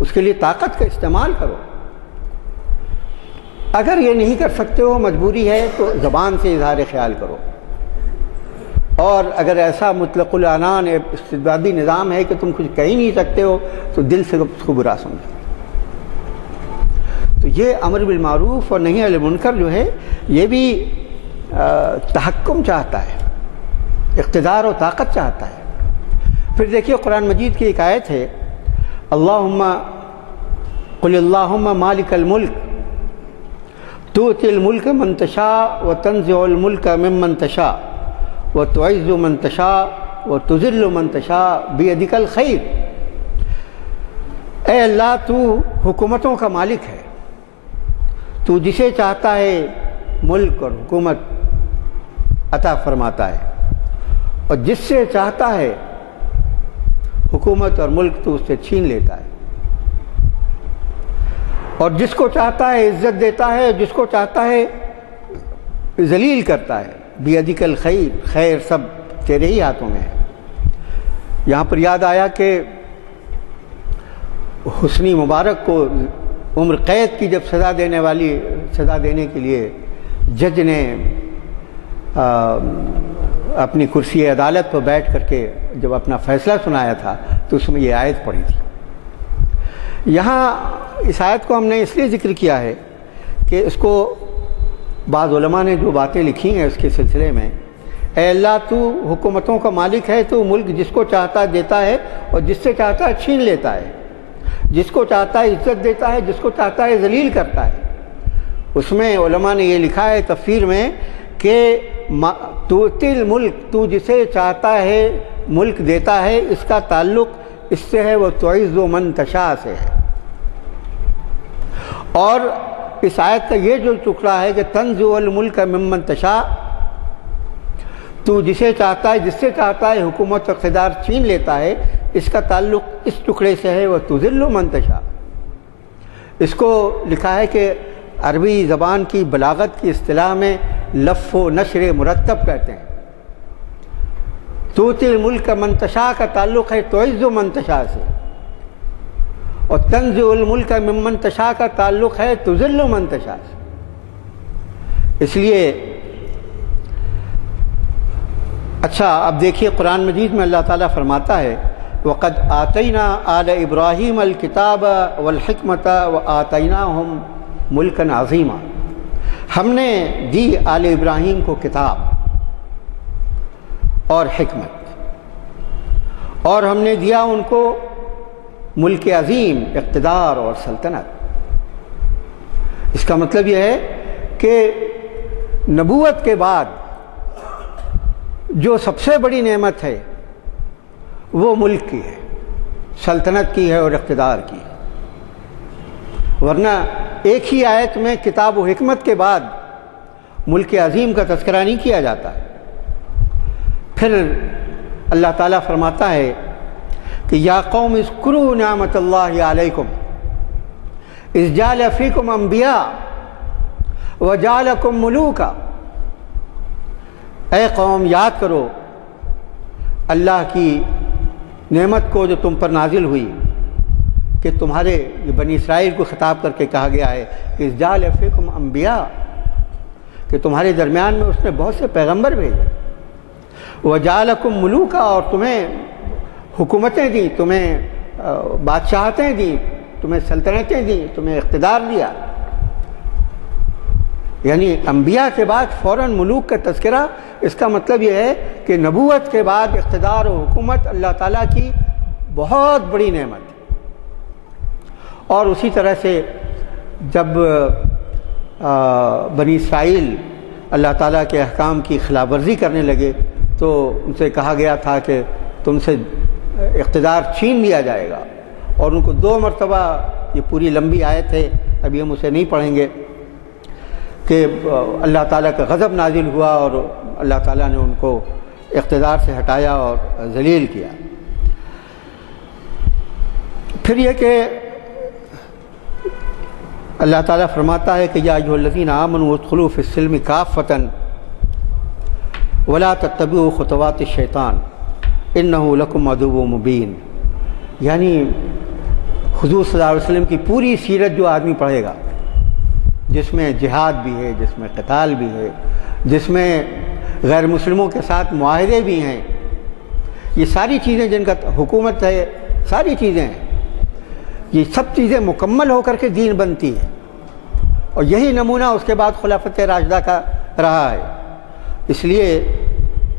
اس کے لیے طاقت کا استعمال کرو۔ اگر یہ نہیں کر سکتے ہو، مجبوری ہے، تو زبان سے اظہار خیال کرو، اور اگر ایسا مطلق العنان استبدادی نظام ہے کہ تم کچھ کہہ ہی نہیں سکتے ہو تو دل سے اس کو برا سمجھو۔ تو یہ امر بالمعروف اور نہی عن المنکر جو ہے، یہ بھی تحکم چاہتا ہے، اقتدار و طاقت چاہتا ہے۔ پھر دیکھیے قرآن مجید کی ایک آیت ہے، قل اللہم مالک الملک تؤتی الملک من تشاء وتنزع الملک ممن تشاء وتعز من تشاء وتذل من تشاء بیدک الخیر۔ اے اللہ، تو حکومتوں کا مالک ہے، تو جسے چاہتا ہے ملک اور حکومت عطا فرماتا ہے، اور جس سے چاہتا ہے حکومت اور ملک تو اس سے چھین لیتا ہے، اور جس کو چاہتا ہے عزت دیتا ہے، جس کو چاہتا ہے ذلیل کرتا ہے۔ بیدک الخیر، خیر سب تیرے ہی ہاتھوں میں ہے۔ یہاں پر یاد آیا کہ حسنی مبارک کو عمر قید کی جب سزا دینے کے لیے جج نے اپنی کرسی عدالت پر بیٹھ کر کے جب اپنا فیصلہ سنایا تھا تو اس میں یہ آیت پڑھی تھی۔ یہاں اس آیت کو ہم نے اس لیے ذکر کیا ہے کہ اس کو بعض علماء نے جو باتیں لکھی ہیں اس کے سلسلے میں، اے اللہ، تو حکومتوں کا مالک ہے، تو ملک جس کو چاہتا دیتا ہے اور جس سے چاہتا ہے چھین لیتا ہے، جس کو چاہتا ہے عزت دیتا ہے، جس کو چاہتا ہے ذلیل کرتا ہے۔ اس میں علماء نے یہ لکھا ہے تفسیر میں کہ تؤتی الملک، تو جسے چاہتا ہے ملک دیتا ہے، اس کا تعلق اس سے ہے، وہ تعز من تشاء سے ہے۔ اور اس آیت کا یہ جو ٹکڑا ہے کہ تنزع الملک ممن تشاء، تو جسے چاہتا ہے، جس سے چاہتا ہے حکومت و اقتدار چھین لیتا ہے، اس کا تعلق اس ٹکڑے سے ہے، وہ تذل من تشاء۔ اس کو لکھا ہے کہ عربی زبان کی بلاغت کی اصطلاح میں لف و نشر مرتب کہتے ہیں۔ تؤتی الملک من تشاء کا تعلق ہے تعز من تشاء سے، اور تنزع الملک ممن تشاء کا تعلق ہے تذل من تشاء سے۔ اس لیے اچھا اب دیکھیے قرآن مجید میں اللہ تعالیٰ فرماتا ہے وَقَدْ آتَيْنَا آلَ إِبْرَاهِيمَ الْكِتَابَ وَالْحِكْمَةَ وَآتَيْنَاهُمْ مُلْكًا عَظِيمًا۔ ہم نے دی آل ابراہیم کو کتاب اور حکمت، اور ہم نے دیا ان کو ملک عظیم، اقتدار اور سلطنت۔ اس کا مطلب یہ ہے کہ نبوت کے بعد جو سب سے بڑی نعمت ہے وہ ملک کی ہے، سلطنت کی ہے اور اقتدار کی ہے۔ ورنہ ایک ہی آیت میں کتاب و حکمت کے بعد ملک عظیم کا تذکرہ نہیں کیا جاتا۔ پھر اللہ تعالیٰ فرماتا ہے کہ یا قوم اذکروا نعمت اللہ علیکم اذ جعل فیکم انبیاء وجعلکم ملوکا۔ اے قوم، یاد کرو اللہ کی نعمت کو جو تم پر نازل ہوئی کہ تمہارے یہ بنی اسرائیل کو خطاب کر کے کہا گیا ہے کہ جعل فیکم انبیاء، کہ تمہارے درمیان میں اس نے بہت سے پیغمبر بھیجے، وجعلکم ملوکا، اور تمہیں حکومتیں دیں، تمہیں بادشاہتیں دیں، تمہیں سلطنتیں دیں، تمہیں اقتدار دیا۔ یعنی انبیاء کے بعد فوراً ملوک کا تذکرہ، اس کا مطلب یہ ہے کہ نبوت کے بعد اقتدار و حکومت اللہ تعالیٰ کی بہت بڑی نعمت ہے۔ اور اسی طرح سے جب بنی اسرائیل اللہ تعالیٰ کے احکام کی خلاف ورزی کرنے لگے تو ان سے کہا گیا تھا کہ تم سے اقتدار چھین لیا جائے گا، اور ان کو 2 مرتبہ، یہ پوری لمبی آیت ہے، ابھی ہم اسے نہیں پڑھیں گے، کہ اللہ تعالیٰ کا غضب نازل ہوا اور اللہ تعالیٰ نے ان کو اقتدار سے ہٹایا اور ذلیل کیا۔ پھر یہ کہ اللہ تعالیٰ فرماتا ہے کہ یا ایھا الذین آمنوا ادخلوا فی السلم کافۃ ولا تتبعوا خطوات الشیطان انہ لکم عدو مبین۔ یعنی حضور صلی اللہ علیہ وسلم کی پوری سیرت جو آدمی پڑھے گا، جس میں جہاد بھی ہے، جس میں قتال بھی ہے، جس میں غیر مسلموں کے ساتھ معاہدے بھی ہیں، یہ ساری چیزیں جن کا حکومت ہے، ساری چیزیں ہیں، یہ سب چیزیں مکمل ہو کر کے دین بنتی ہے۔ اور یہی نمونہ اس کے بعد خلافت راشدہ کا رہا ہے۔ اس لیے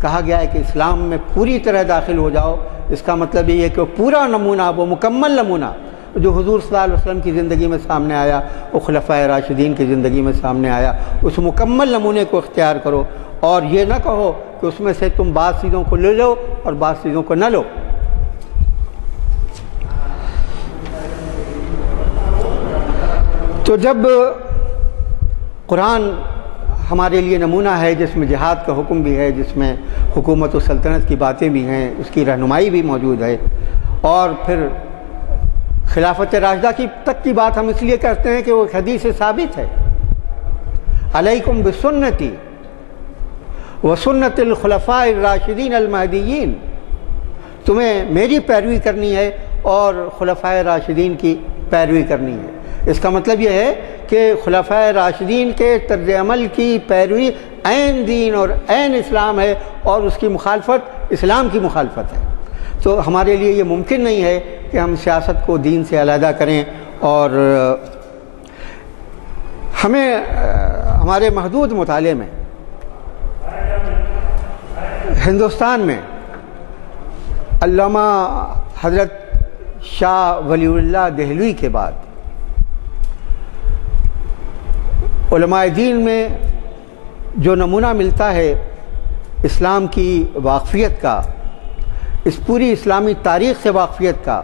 کہا گیا ہے کہ اسلام میں پوری طرح داخل ہو جاؤ، اس کا مطلب یہ ہے کہ وہ پورا نمونہ، وہ مکمل نمونہ جو حضور صلی اللہ علیہ وسلم کی زندگی میں سامنے آیا، وہ خلفائے راشدین کی زندگی میں سامنے آیا، اس مکمل نمونے کو اختیار کرو، اور یہ نہ کہو کہ اس میں سے تم بعض چیزوں کو لے لو اور بعض چیزوں کو نہ لو۔ تو جب قرآن ہمارے لیے نمونہ ہے، جس میں جہاد کا حکم بھی ہے، جس میں حکومت و سلطنت کی باتیں بھی ہیں، اس کی رہنمائی بھی موجود ہے، اور پھر خلافت راشدہ کی تک کی بات ہم اس لیے کرتے ہیں کہ وہ حدیث سے ثابت ہے، علیکم بسنتی وسنت الخلفاء الراشدین المہدیین، تمہیں میری پیروی کرنی ہے اور خلفائے راشدین کی پیروی کرنی ہے۔ اس کا مطلب یہ ہے کہ خلفائے راشدین کے طرز عمل کی پیروی عین دین اور عین اسلام ہے، اور اس کی مخالفت اسلام کی مخالفت ہے۔ تو ہمارے لیے یہ ممکن نہیں ہے کہ ہم سیاست کو دین سے علیحدہ کریں، اور ہمیں ہمارے محدود مطالعے میں ہندوستان میں علامہ حضرت شاہ ولی اللہ دہلوی کے بعد علماء دین میں جو نمونہ ملتا ہے اسلام کی واقفیت کا، اس پوری اسلامی تاریخ سے واقفیت کا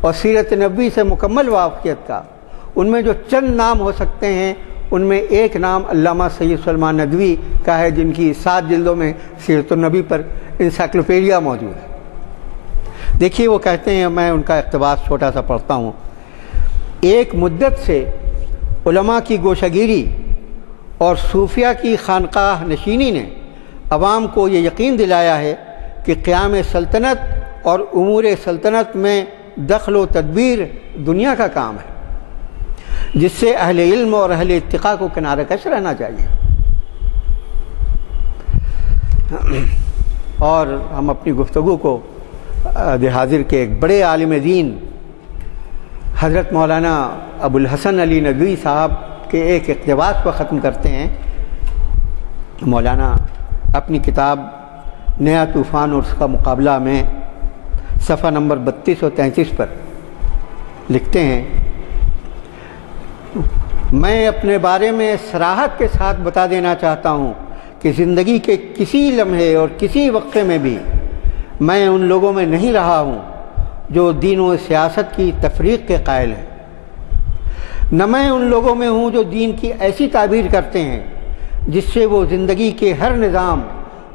اور سیرت نبوی سے مکمل واقفیت کا، ان میں جو چند نام ہو سکتے ہیں، ان میں ایک نام علامہ سید سلیمان ندوی کا ہے، جن کی 7 جلدوں میں سیرت النبی پر انسائکلوپیڈیا موجود ہے۔ دیکھیے وہ کہتے ہیں، میں ان کا اقتباس چھوٹا سا پڑھتا ہوں، ایک مدت سے علماء کی گوشگیری اور صوفیہ کی خانقاہ نشینی نے عوام کو یہ یقین دلایا ہے کہ قیام سلطنت اور امور سلطنت میں دخل و تدبیر دنیا کا کام ہے، جس سے اہل علم اور اہل اتقاء کو کنارہ کش رہنا چاہیے۔ اور ہم اپنی گفتگو کو حاضر کے ایک بڑے عالم دین حضرت مولانا ابو الحسن علی ندوی صاحب کے ایک اقتباس پر ختم کرتے ہیں۔ مولانا اپنی کتاب نیا طوفان اور اس کا مقابلہ میں صفحہ نمبر 32 اور 33 پر لکھتے ہیں، میں اپنے بارے میں صراحت کے ساتھ بتا دینا چاہتا ہوں کہ زندگی کے کسی لمحے اور کسی وقفے میں بھی میں ان لوگوں میں نہیں رہا ہوں جو دین و سیاست کی تفریق کے قائل ہیں، نہ میں ان لوگوں میں ہوں جو دین کی ایسی تعبیر کرتے ہیں جس سے وہ زندگی کے ہر نظام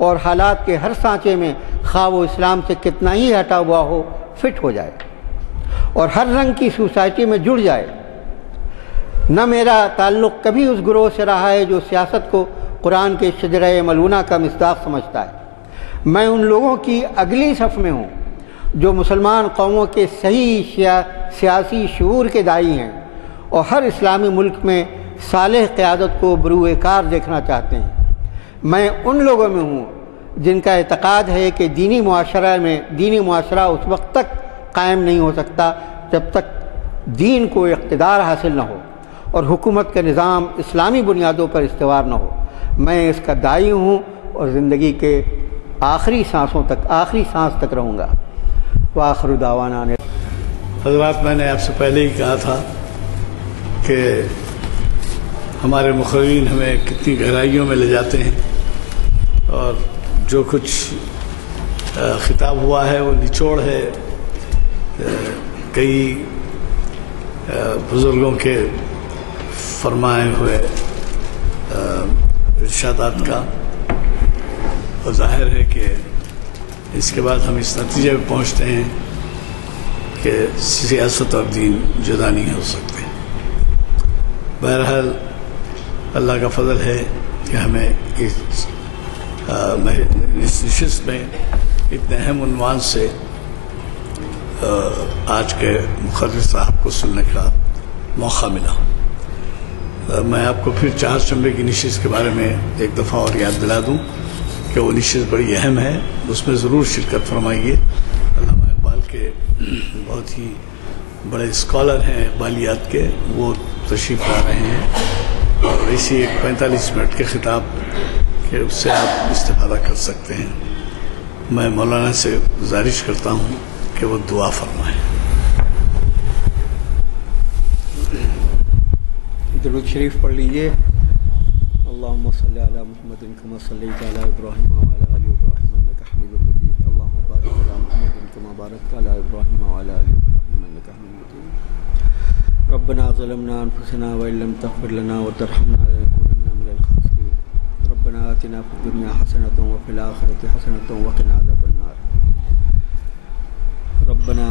اور حالات کے ہر سانچے میں خواہ وہ اسلام سے کتنا ہی ہٹا ہوا ہو فٹ ہو جائے اور ہر رنگ کی سوسائٹی میں جڑ جائے۔ نہ میرا تعلق کبھی اس گروہ سے رہا ہے جو سیاست کو قرآن کے شجرہ ملعونہ کا مصداق سمجھتا ہے۔ میں ان لوگوں کی اگلی صف میں ہوں جو مسلمان قوموں کے صحیح سیاسی شعور کے داعی ہیں اور ہر اسلامی ملک میں صالح قیادت کو بروئے کار دیکھنا چاہتے ہیں۔ میں ان لوگوں میں ہوں جن کا اعتقاد ہے کہ دینی معاشرہ اس وقت تک قائم نہیں ہو سکتا جب تک دین کو اقتدار حاصل نہ ہو اور حکومت کا نظام اسلامی بنیادوں پر استوار نہ ہو۔ میں اس کا داعی ہوں اور زندگی کے آخری سانس تک رہوں گا۔ وآخر دعوانا حضرات، میں نے آپ سے پہلے ہی کہا تھا کہ ہمارے مقررین ہمیں کتنی گہرائیوں میں لے جاتے ہیں، اور جو کچھ خطاب ہوا ہے وہ نچوڑ ہے کئی بزرگوں کے فرمائے ہوئے ارشادات کا، اور ظاہر ہے کہ اس کے بعد ہم اس نتیجے پہ پہنچتے ہیں کہ سیاست اور دین جدا نہیں ہو سکتے۔ بہرحال اللہ کا فضل ہے کہ ہمیں اس نشست میں اتنے اہم عنوان سے آج کے مقرر صاحب کو سننے کا موقع ملا۔ میں آپ کو پھر چہارشنبے کی نشست کے بارے میں ایک دفعہ اور یاد دلا دوں کہ وہ نشست بڑی اہم ہے، اس میں ضرور شرکت فرمائیے۔ علامہ اقبال کے بہت ہی بڑے اسکالر ہیں اقبالیات کے، وہ تشریف لا رہے ہیں، اور اسی ایک 45 منٹ کے خطاب کہ اس سے آپ استفادہ کر سکتے ہیں۔ میں مولانا سے گزارش کرتا ہوں کہ وہ دعا فرمائیں۔ درود شریف پڑھ لیجئے۔ اللہم صلی علی محمد کما صلیت علی ابراہیم وعلی آل ابراہیم انک حمید مجید۔ اللہم بارک علی محمد کما بارکت علی ابراہیم وعلی آل ابراہیم انک حمید مجید۔ ربنا ظلمنا انفسنا وان لم تغفر لنا وترحمنا لنکونن من الخاسرین۔ ربنا آتنا فی الدنیا حسنۃ وفی الآخرۃ حسنۃ وقنا عذاب النار۔ ربنا